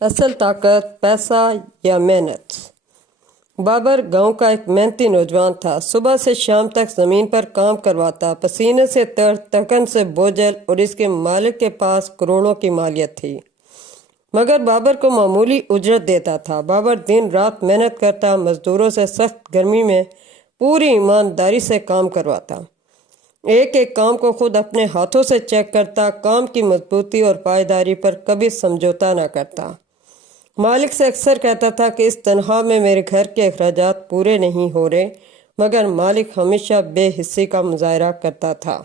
اصل طاقت پیسہ یا محنت۔ بابر گاؤں کا ایک محنتی نوجوان تھا۔ صبح سے شام تک زمین پر کام کرواتا، پسینے سے تر، تھکن سے بوجھل، اور اس کے مالک کے پاس کروڑوں کی مالیت تھی، مگر بابر کو معمولی اجرت دیتا تھا۔ بابر دن رات محنت کرتا، مزدوروں سے سخت گرمی میں پوری ایمانداری سے کام کرواتا، ایک ایک کام کو خود اپنے ہاتھوں سے چیک کرتا، کام کی مضبوطی اور پائیداری پر کبھی سمجھوتا نہ کرتا۔ مالک سے اکثر کہتا تھا کہ اس تنخواہ میں میرے گھر کے اخراجات پورے نہیں ہو رہے، مگر مالک ہمیشہ بے حسی کا مظاہرہ کرتا تھا۔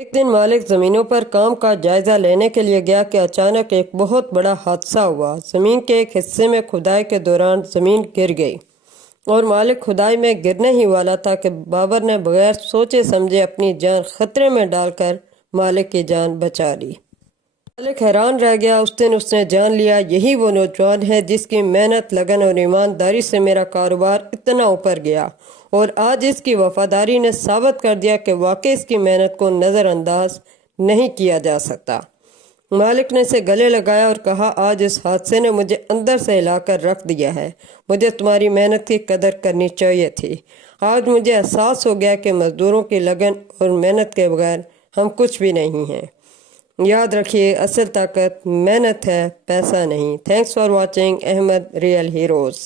ایک دن مالک زمینوں پر کام کا جائزہ لینے کے لیے گیا کہ اچانک ایک بہت بڑا حادثہ ہوا۔ زمین کے ایک حصے میں کھدائی کے دوران زمین گر گئی اور مالک کھدائی میں گرنے ہی والا تھا کہ بابر نے بغیر سوچے سمجھے اپنی جان خطرے میں ڈال کر مالک کی جان بچا لی۔ مالک حیران رہ گیا۔ اس دن اس نے جان لیا، یہی وہ نوجوان ہے جس کی محنت، لگن اور ایمانداری سے میرا کاروبار اتنا اوپر گیا، اور آج اس کی وفاداری نے ثابت کر دیا کہ واقعی اس کی محنت کو نظر انداز نہیں کیا جا سکتا۔ مالک نے اسے گلے لگایا اور کہا، آج اس حادثے نے مجھے اندر سے ہلا کر رکھ دیا ہے۔ مجھے تمہاری محنت کی قدر کرنی چاہیے تھی۔ آج مجھے احساس ہو گیا کہ مزدوروں کی لگن اور محنت کے بغیر ہم کچھ بھی نہیں ہیں۔ یاد رکھیے، اصل طاقت محنت ہے، پیسہ نہیں۔ Thanks for watching Ahmad real heroes.